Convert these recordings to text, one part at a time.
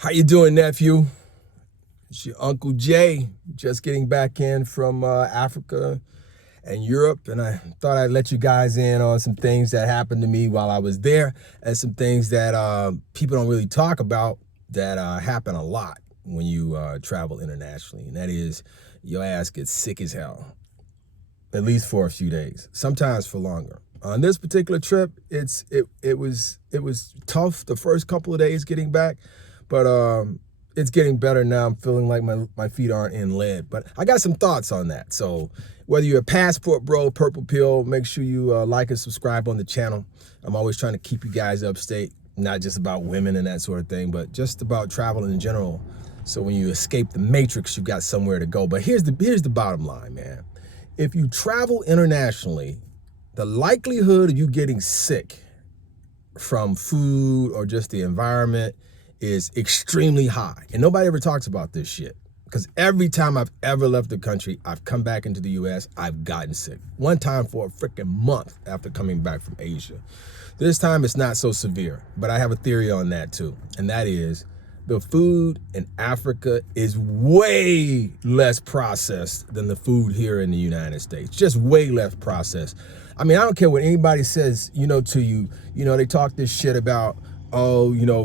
How you doing, nephew? It's your Uncle Jay, just getting back in from Africa and Europe, and I thought I'd let you guys in on some things that happened to me while I was there, and some things that people don't really talk about that happen a lot when you travel internationally, and that is your ass gets sick as hell, at least for a few days, sometimes for longer. On this particular trip, it was tough the first couple of days getting back, but it's getting better now. I'm feeling like my feet aren't in lead, but I got some thoughts on that. So whether you're a passport bro, purple pill, make sure you like and subscribe on the channel. I'm always trying to keep you guys upstate, not just about women and that sort of thing, but just about travel in general. So when you escape the matrix, you got somewhere to go. But here's the bottom line, man. If you travel internationally, the likelihood of you getting sick from food or just the environment is extremely high. And nobody ever talks about this shit. Because every time I've ever left the country, I've come back into the US, I've gotten sick. One time for a freaking month after coming back from Asia. This time it's not so severe, but I have a theory on that too. And that is the food in Africa is way less processed than the food here in the United States. Just way less processed. I mean, I don't care what anybody says, to you. They talk this shit about,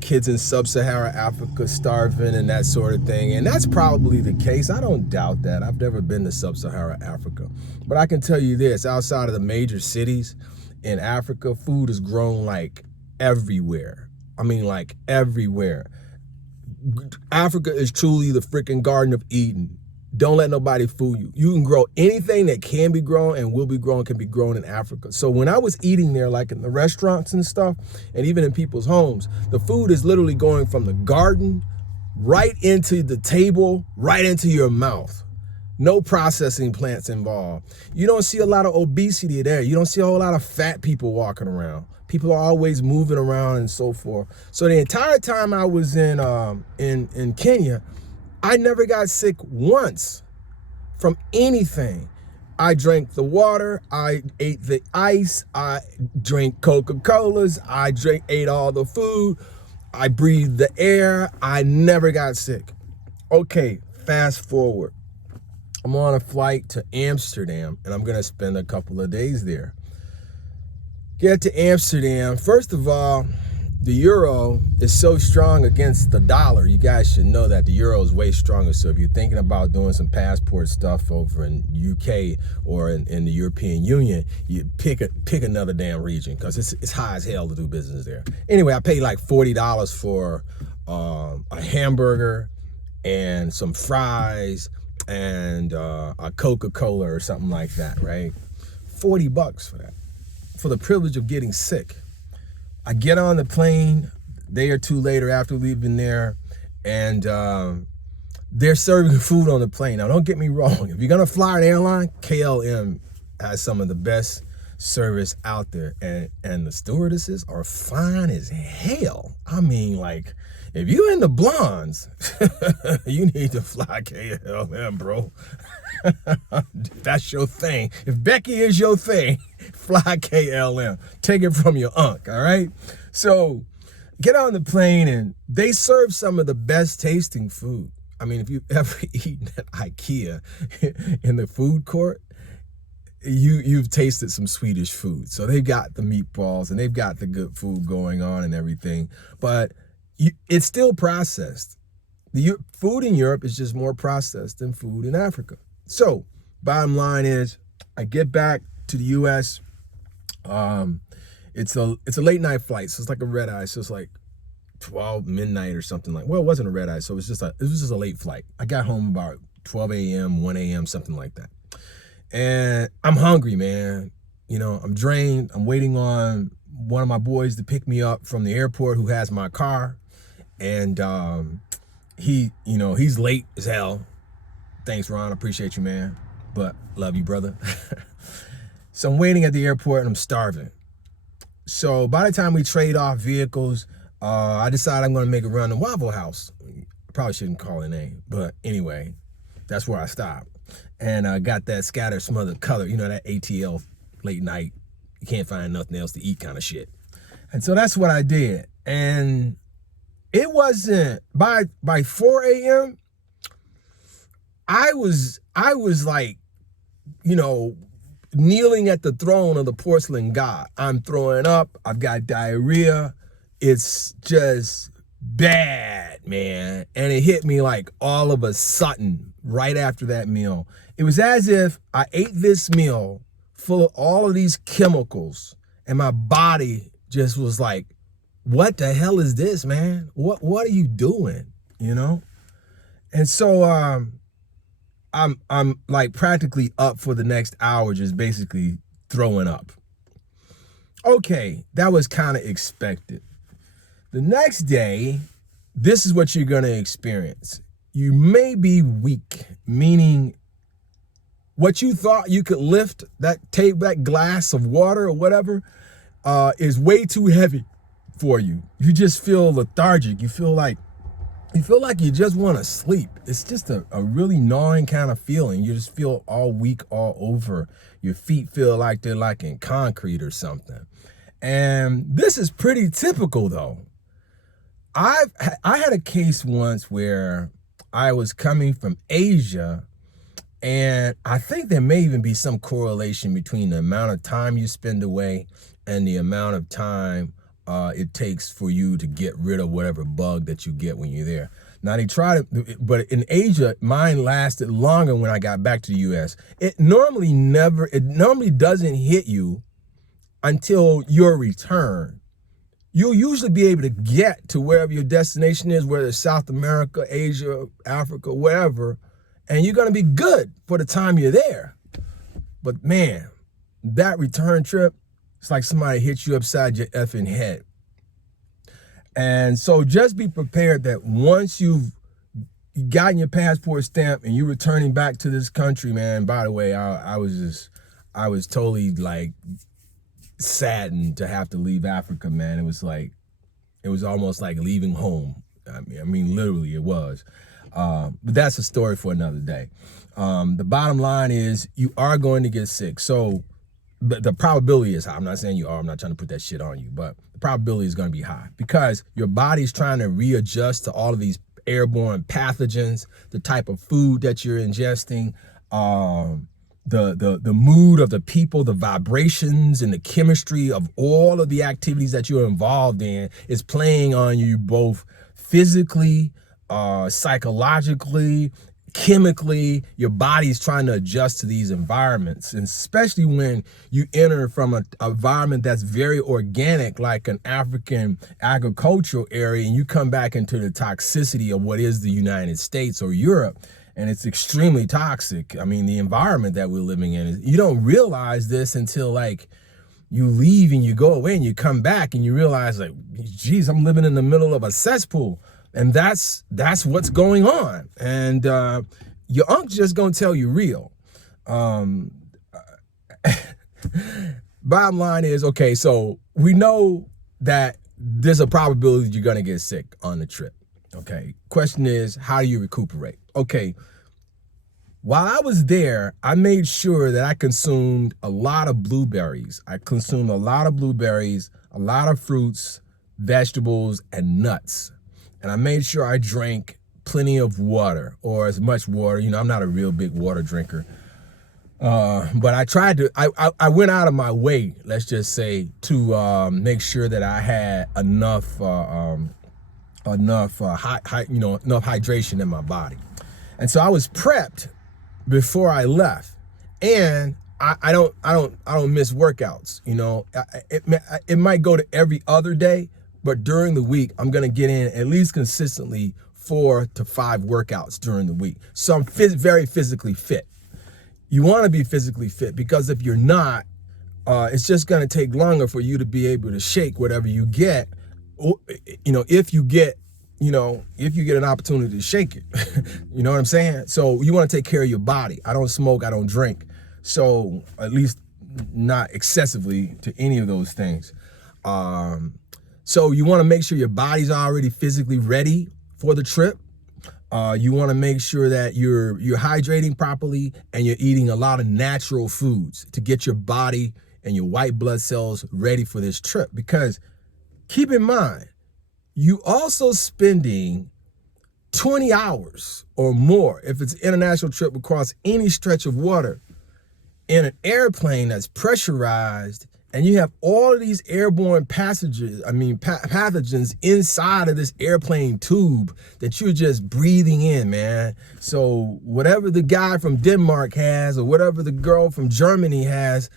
kids in sub-Saharan Africa starving and that sort of thing. And that's probably the case. I don't doubt that. I've never been to sub-Saharan Africa. But I can tell you this, outside of the major cities in Africa, food is grown like everywhere. I mean, like everywhere. Africa is truly the freaking Garden of Eden. Don't let nobody fool you. You can grow anything that can be grown and will be grown, can be grown in Africa. So when I was eating there, like in the restaurants and stuff, and even in people's homes, the food is literally going from the garden right into the table, right into your mouth. No processing plants involved. You don't see a lot of obesity there. You don't see a whole lot of fat people walking around. People are always moving around and so forth. So the entire time I was in Kenya, I never got sick once from anything. I drank the water, I ate the ice, I drank Coca-Colas, ate all the food, I breathed the air, I never got sick. Okay, fast forward. I'm on a flight to Amsterdam and I'm gonna spend a couple of days there. Get to Amsterdam, first of all, the euro is so strong against the dollar. You guys should know that the euro is way stronger. So if you're thinking about doing some passport stuff over in UK or in the European Union, you pick another damn region because it's high as hell to do business there. Anyway, I paid like $40 for a hamburger and some fries and a Coca-Cola or something like that, right? $40 for that, for the privilege of getting sick. I get on the plane a day or two later after leaving there, and they're serving food on the plane. Now, don't get me wrong. If you're going to fly an airline, KLM has some of the best service out there, and the stewardesses are fine as hell. I mean, like, if you in the blondes, you need to fly KLM, bro. That's your thing. If Becky is your thing, fly KLM. Take it from your unk, all right? So get on the plane and they serve some of the best tasting food. I mean, if you've ever eaten at IKEA in the food court, you've tasted some Swedish food. So they've got the meatballs and they've got the good food going on and everything, but it's still processed. The food in Europe is just more processed than food in Africa. So bottom line is, I get back to the US. It's a late night flight, so it's like a red eye. So it's like 12 midnight or something like. Well, it wasn't a red eye, so it was just a late flight. I got home about 12 a.m., 1 a.m., something like that. And I'm hungry, man. I'm drained. I'm waiting on one of my boys to pick me up from the airport who has my car. And he's late as hell. Thanks, Ron. Appreciate you, man. But love you, brother. So I'm waiting at the airport and I'm starving. So by the time we trade off vehicles, I decide I'm going to make a run to Waffle House. I probably shouldn't call it a name, but anyway, that's where I stopped. And I got that scattered, smothered color, that ATL late night, you can't find nothing else to eat kind of shit. And so that's what I did. And it wasn't by 4 a.m. I was like, you know, kneeling at the throne of the porcelain god. I'm throwing up. I've got diarrhea. It's just bad, man. And it hit me like all of a sudden right after that meal. It was as if I ate this meal full of all of these chemicals and my body just was like, what the hell is this, man? What are you doing? You know? And so I'm like practically up for the next hour, just basically throwing up. Okay, that was kind of expected. The next day, this is what you're gonna experience. You may be weak, meaning what you thought you could lift, that glass of water or whatever, is way too heavy for you. You just feel lethargic. You feel like you just want to sleep. It's just a really gnawing kind of feeling. You just feel all weak all over. Your feet feel like they're like in concrete or something. And this is pretty typical though. I had a case once where I was coming from Asia, and I think there may even be some correlation between the amount of time you spend away and the amount of time it takes for you to get rid of whatever bug that you get when you're there. Now they try to, but in Asia, mine lasted longer when I got back to the US. It normally doesn't hit you until your return. You'll usually be able to get to wherever your destination is, whether it's South America, Asia, Africa, wherever, and you're gonna be good for the time you're there. But man, that return trip, it's like somebody hit you upside your effing head. And so just be prepared that once you've gotten your passport stamp and you're returning back to this country, man, by the way, I was totally like saddened to have to leave Africa, man. It was almost like leaving home. I mean, literally it was. But that's a story for another day. The bottom line is you are going to get sick. So the probability is high. I'm not saying you are. I'm not trying to put that shit on you, but the probability is going to be high because your body's trying to readjust to all of these airborne pathogens, the type of food that you're ingesting, the mood of the people, the vibrations and the chemistry of all of the activities that you're involved in is playing on you both physically, psychologically, chemically. Your body's trying to adjust to these environments, and especially when you enter from an environment that's very organic, like an African agricultural area, and you come back into the toxicity of what is the United States or Europe, and it's extremely toxic. I mean, the environment that we're living in, you don't realize this until like you leave and you go away and you come back and you realize like, geez, I'm living in the middle of a cesspool. And that's what's going on. And your unc's just gonna tell you real. Bottom line is, okay, so we know that there's a probability you're gonna get sick on the trip. Okay, question is, how do you recuperate? Okay, while I was there, I made sure that I consumed a lot of blueberries. I consumed a lot of blueberries, a lot of fruits, vegetables, and nuts. And I made sure I drank plenty of water, or as much water. You know, I'm not a real big water drinker. But I tried to, I went out of my way, let's just say, to make sure that I had enough hydration in my body. And so I was prepped before I left. And I don't miss workouts. You know, it might go to every other day, but during the week, I'm going to get in at least consistently 4 to 5 workouts during the week. So I'm very physically fit. You want to be physically fit because if you're not, it's just going to take longer for you to be able to shake whatever you get. You know, if you get an opportunity to shake it, you know what I'm saying? So you want to take care of your body. I don't smoke, I don't drink. So at least not excessively to any of those things. So you want to make sure your body's already physically ready for the trip. You want to make sure that you're hydrating properly and you're eating a lot of natural foods to get your body and your white blood cells ready for this trip. Because keep in mind, you also spending 20 hours or more, if it's an international trip across any stretch of water, in an airplane that's pressurized, and you have all of these airborne pathogens inside of this airplane tube that you're just breathing in, man. So whatever the guy from Denmark has or whatever the girl from Germany has,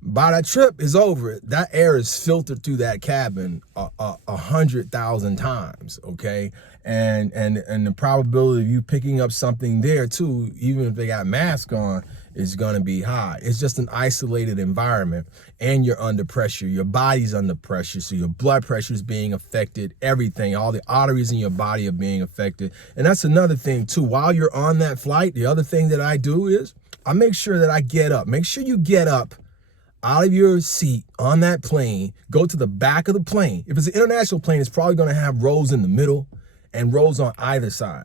by that trip is over, that air is filtered through that cabin 100,000 times, okay? And the probability of you picking up something there too, even if they got masks on, is gonna be high. It's just an isolated environment, and you're under pressure. Your body's under pressure, so your blood pressure is being affected, everything, all the arteries in your body are being affected. And that's another thing too. While you're on that flight, the other thing that I do is I make sure that I get up. Make sure you get up out of your seat on that plane, go to the back of the plane. If it's an international plane, it's probably gonna have rows in the middle and rows on either side.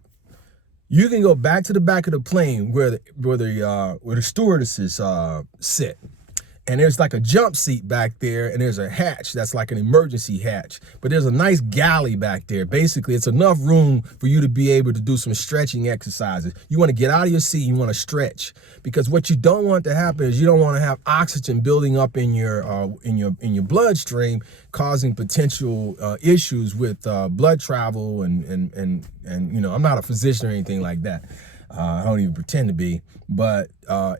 You can go back to the back of the plane where the stewardesses sit. And there's like a jump seat back there, and there's a hatch that's like an emergency hatch. But there's a nice galley back there. Basically, it's enough room for you to be able to do some stretching exercises. You want to get out of your seat, you want to stretch. Because what you don't want to happen is you don't want to have oxygen building up in your bloodstream, causing potential issues with blood travel and you know, I'm not a physician or anything like that. I don't even pretend to be, but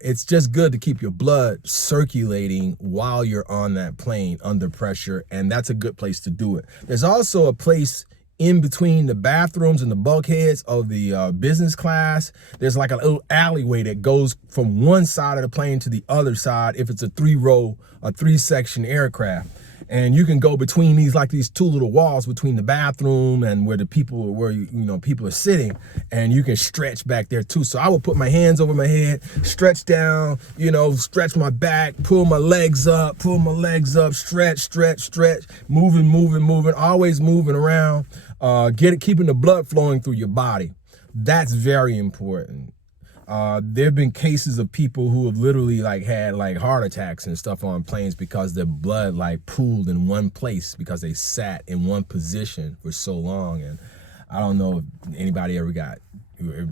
it's just good to keep your blood circulating while you're on that plane under pressure, and that's a good place to do it. There's also a place in between the bathrooms and the bulkheads of the business class. There's like a little alleyway that goes from one side of the plane to the other side if it's a three-section aircraft. And you can go between these two little walls between the bathroom and where people are sitting, and you can stretch back there too. So I would put my hands over my head, stretch down, stretch my back, pull my legs up, stretch, moving, always moving around, keeping the blood flowing through your body. That's very important. There have been cases of people who have literally had heart attacks and stuff on planes because their blood pooled in one place because they sat in one position for so long. And I don't know if anybody ever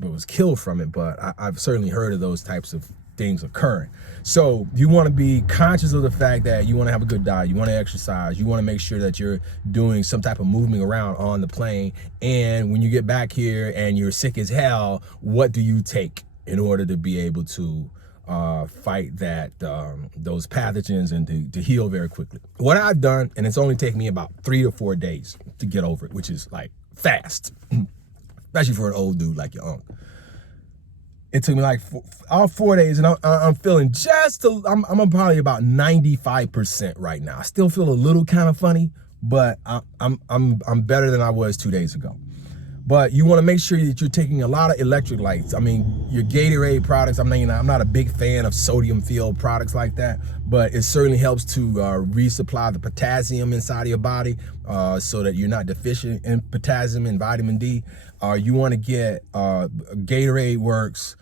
was killed from it, but I've certainly heard of those types of things occurring. So you want to be conscious of the fact that you want to have a good diet, you want to exercise, you want to make sure that you're doing some type of moving around on the plane. And when you get back here and you're sick as hell, what do you take in order to be able to fight those pathogens and to heal very quickly? What I've done, and it's only taken me about 3 to 4 days to get over it, which is fast, especially for an old dude like your uncle. It took me all 4 days, and I'm feeling I'm probably about 95% right now. I still feel a little kind of funny, but I'm better than I was 2 days ago. But you want to make sure that you're taking a lot of electrolytes. I mean, your Gatorade products, I'm not a big fan of sodium-filled products like that, but it certainly helps to resupply the potassium inside of your body so that you're not deficient in potassium and vitamin D. You want to get Gatorade works,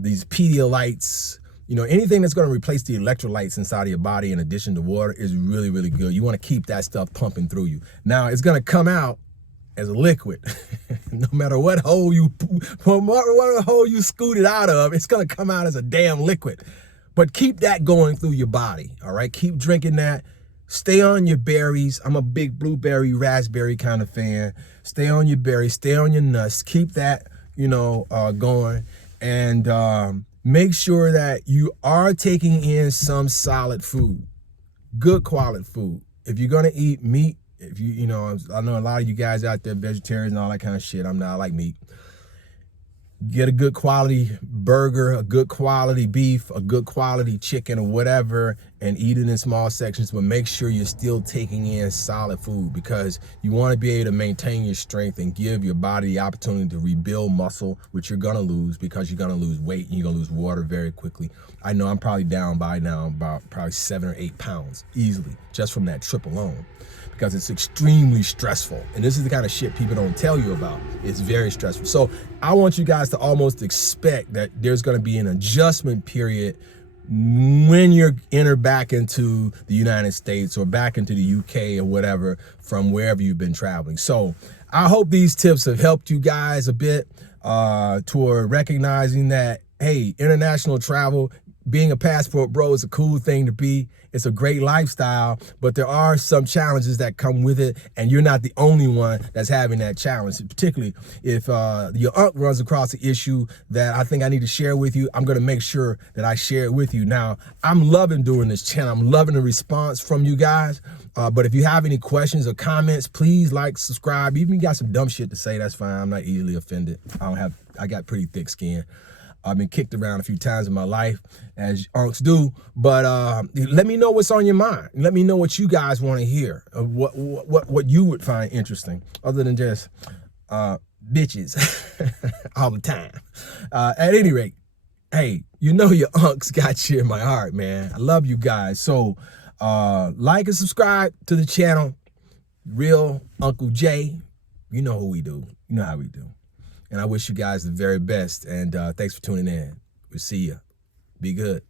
these Pedialytes. Anything that's going to replace the electrolytes inside of your body in addition to water is really, really good. You want to keep that stuff pumping through you. Now, it's going to come out as a liquid. No matter what hole you scoot it out of, it's gonna come out as a damn liquid. But keep that going through your body, all right? Keep drinking that. Stay on your berries. I'm a big blueberry, raspberry kind of fan. Stay on your berries, stay on your nuts. Keep that, going. And make sure that you are taking in some solid food, good quality food. If you're gonna eat meat, I know a lot of you guys out there, vegetarians and all that kind of shit. I'm not, I like meat. Get a good quality burger, a good quality beef, a good quality chicken or whatever, and eat it in small sections, but make sure you're still taking in solid food, because you want to be able to maintain your strength and give your body the opportunity to rebuild muscle, which you're going to lose because you're going to lose weight and you're going to lose water very quickly. I know I'm probably down by now about probably 7 or 8 pounds easily just from that trip alone, because it's extremely stressful. And this is the kind of shit people don't tell you about. It's very stressful. So I want you guys to almost expect that there's gonna be an adjustment period when you're entered back into the United States or back into the UK or whatever from wherever you've been traveling. So I hope these tips have helped you guys a bit toward recognizing that, hey, international travel, being a passport bro is a cool thing to be. It's a great lifestyle, but there are some challenges that come with it, and you're not the only one that's having that challenge. Particularly if your uncle runs across an issue that I think I need to share with you, I'm going to make sure that I share it with you. Now, I'm loving doing this channel. I'm loving the response from you guys. But if you have any questions or comments, please like, subscribe. Even if you got some dumb shit to say, that's fine. I'm not easily offended. I got pretty thick skin. I've been kicked around a few times in my life, as unks do, but let me know what's on your mind. Let me know what you guys want to hear, what you would find interesting, other than just bitches all the time. At any rate, hey, you know your unks got you in my heart, man. I love you guys. So like and subscribe to the channel. Real Uncle Jay. You know who we do. You know how we do. And I wish you guys the very best. And thanks for tuning in. We'll see you. Be good.